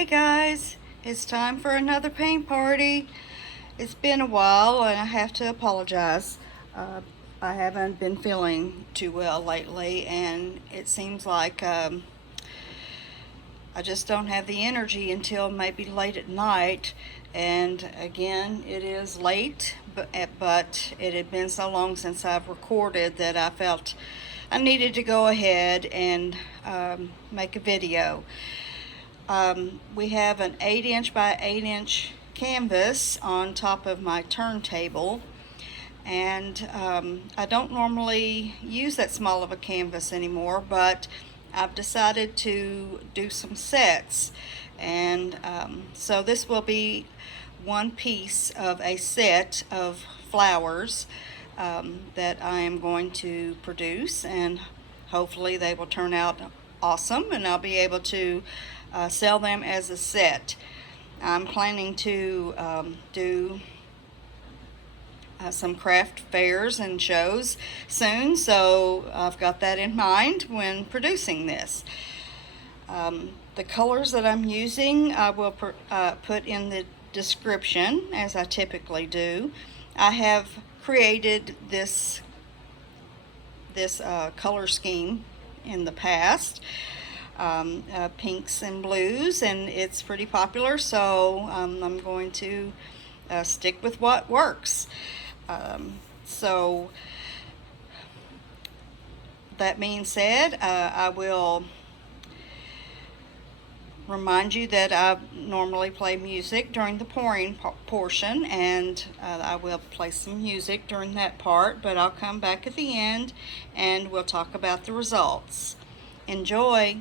Hey guys, it's time for another paint party. It's been a while and I have to apologize. I haven't been feeling too well lately and it seems like I just don't have the energy until maybe late at night. And again, it is late, but it had been so long since I've recorded that I felt I needed to go ahead and make a video. We have an 8" by 8" canvas on top of my turntable, and I don't normally use that small of a canvas anymore, but I've decided to do some sets, and so this will be one piece of a set of flowers that I am going to produce, and hopefully they will turn out awesome and I'll be able to sell them as a set. I'm planning to do some craft fairs and shows soon, so I've got that in mind when producing this. The colors that I'm using I will put in the description, as I typically do. I have created this color scheme in the past, pinks and blues, and it's pretty popular, so I'm going to stick with what works. So that being said, I will remind you that I normally play music during the pouring portion, and I will play some music during that part, but I'll come back at the end and we'll talk about the results. Enjoy!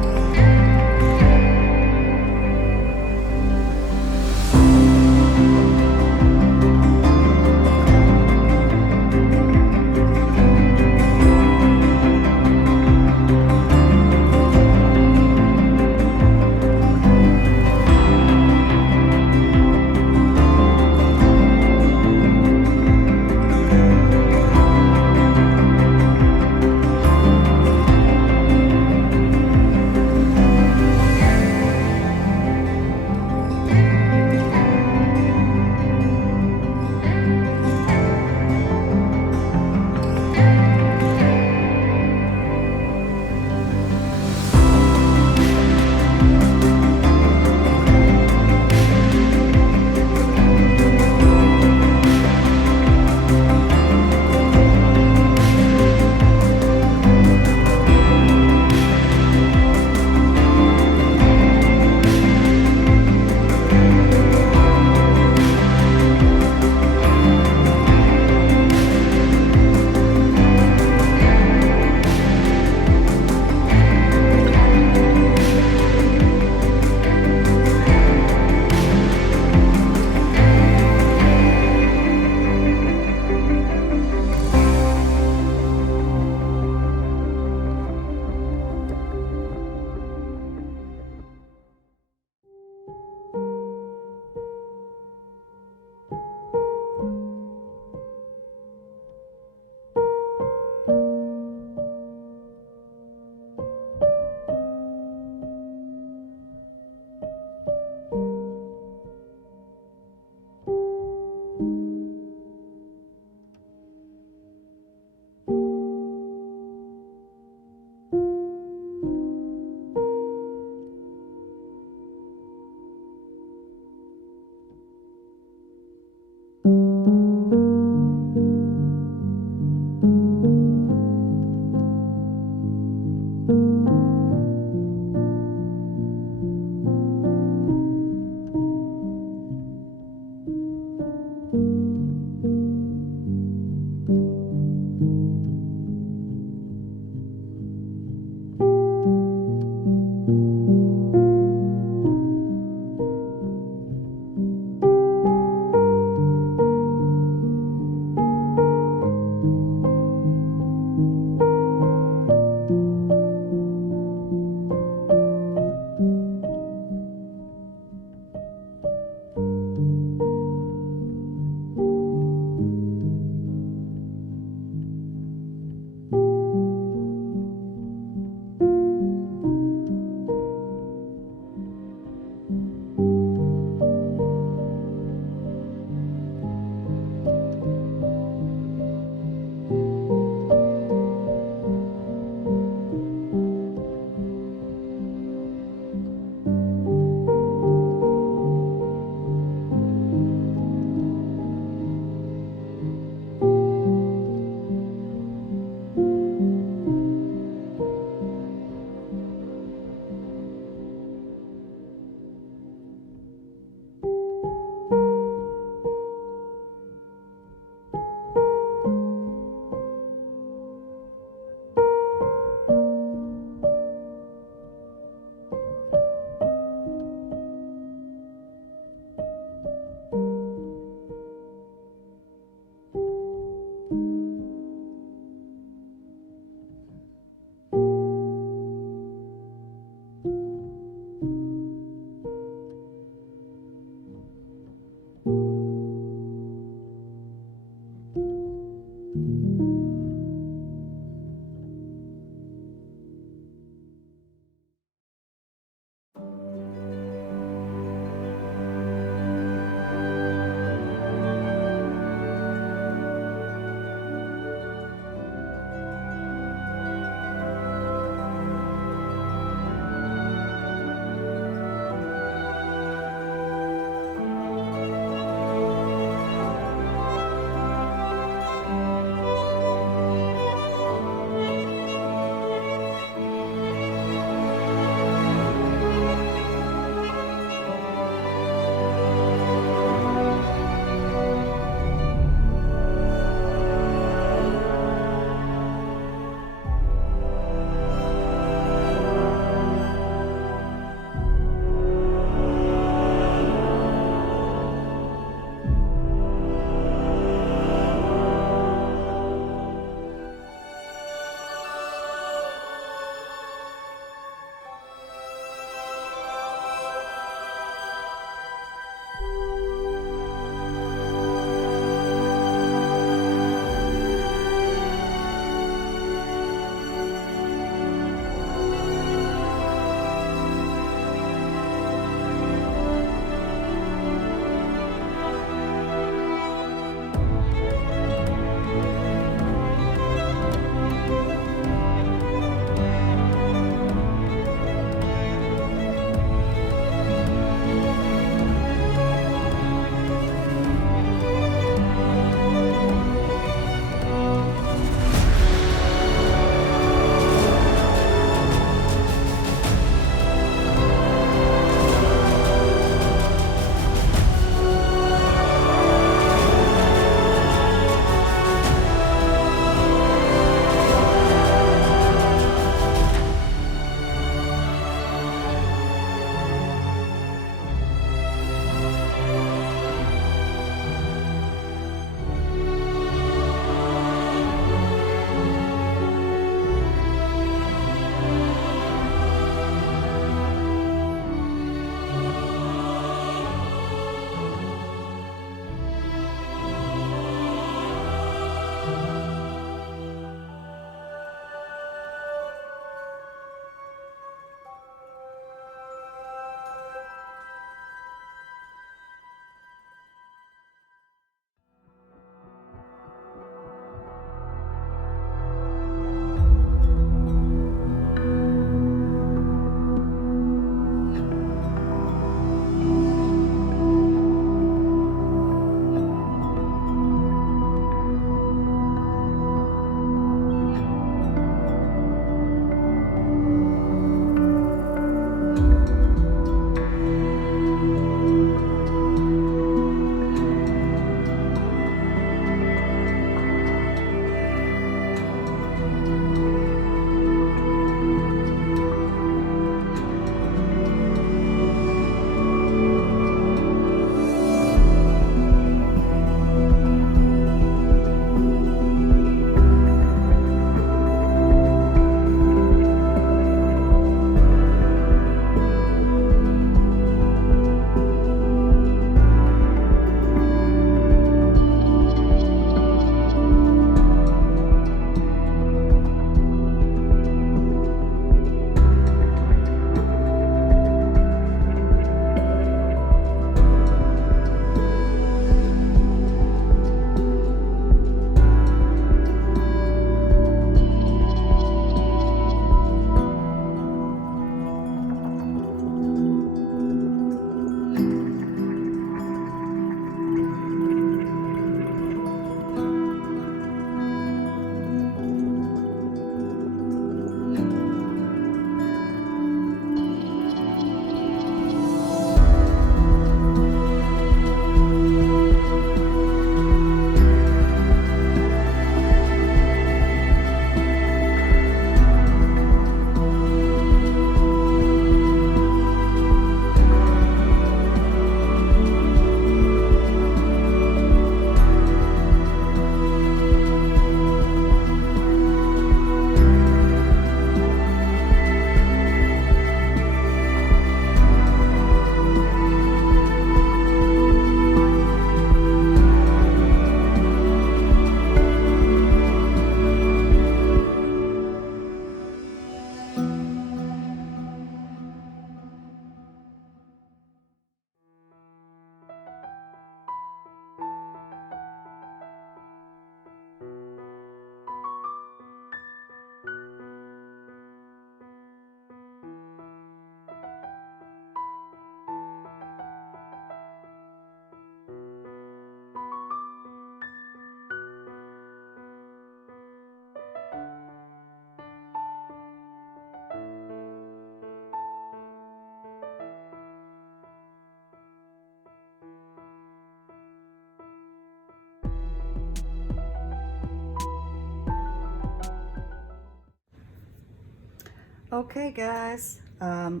Okay guys, I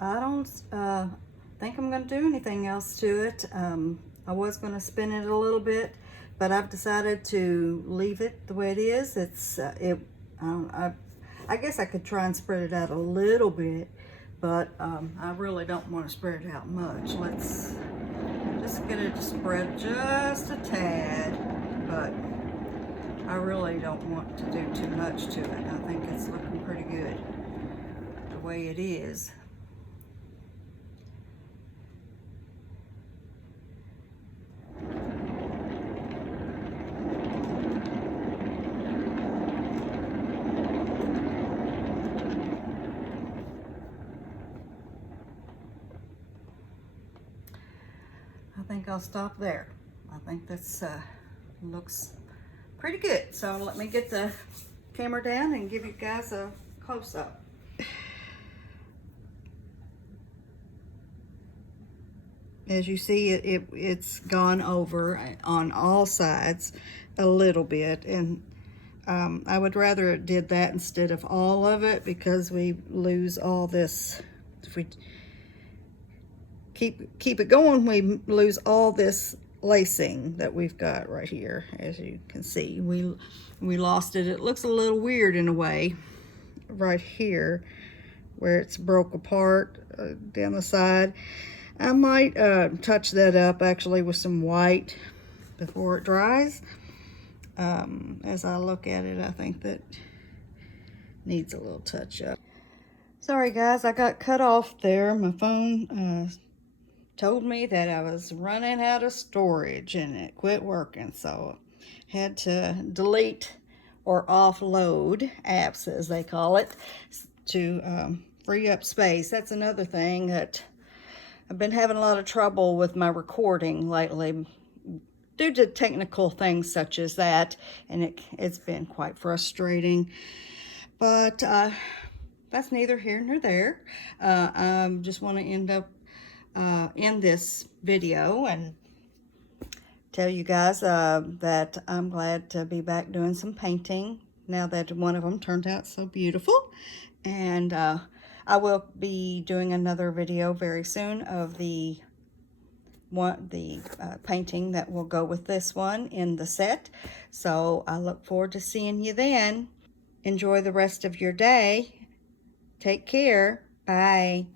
don't think I'm going to do anything else to it. I was going to spin it a little bit, but I've decided to leave it the way it is. I guess I could try and spread it out a little bit, but I really don't want to spread it out much. Let's just get it to spread just a tad, but I really don't want to do too much to it. I think it's looking pretty good the way it is. I think I'll stop there. I think that's looks pretty good. So let me get the camera down and give you guys a close-up. As you see, it's gone over on all sides a little bit, and I would rather it did that instead of all of it, because we lose all this. If we keep it going, we lose all this lacing that we've got right here. As you can see, we lost it. It looks a little weird in a way right here where it's broke apart down the side. I might touch that up actually with some white before it dries. As I look at it, I think that needs a little touch up. Sorry guys, I got cut off there. My phone told me that I was running out of storage and it quit working, so had to delete or offload apps, as they call it, to free up space. That's another thing that I've been having a lot of trouble with my recording lately due to technical things such as that, and it's been quite frustrating. But that's neither here nor there. I just want to end this video and tell you guys that I'm glad to be back doing some painting now that one of them turned out so beautiful. And I will be doing another video very soon of the painting that will go with this one in the set. So I look forward to seeing you then. Enjoy the rest of your day. Take care. Bye.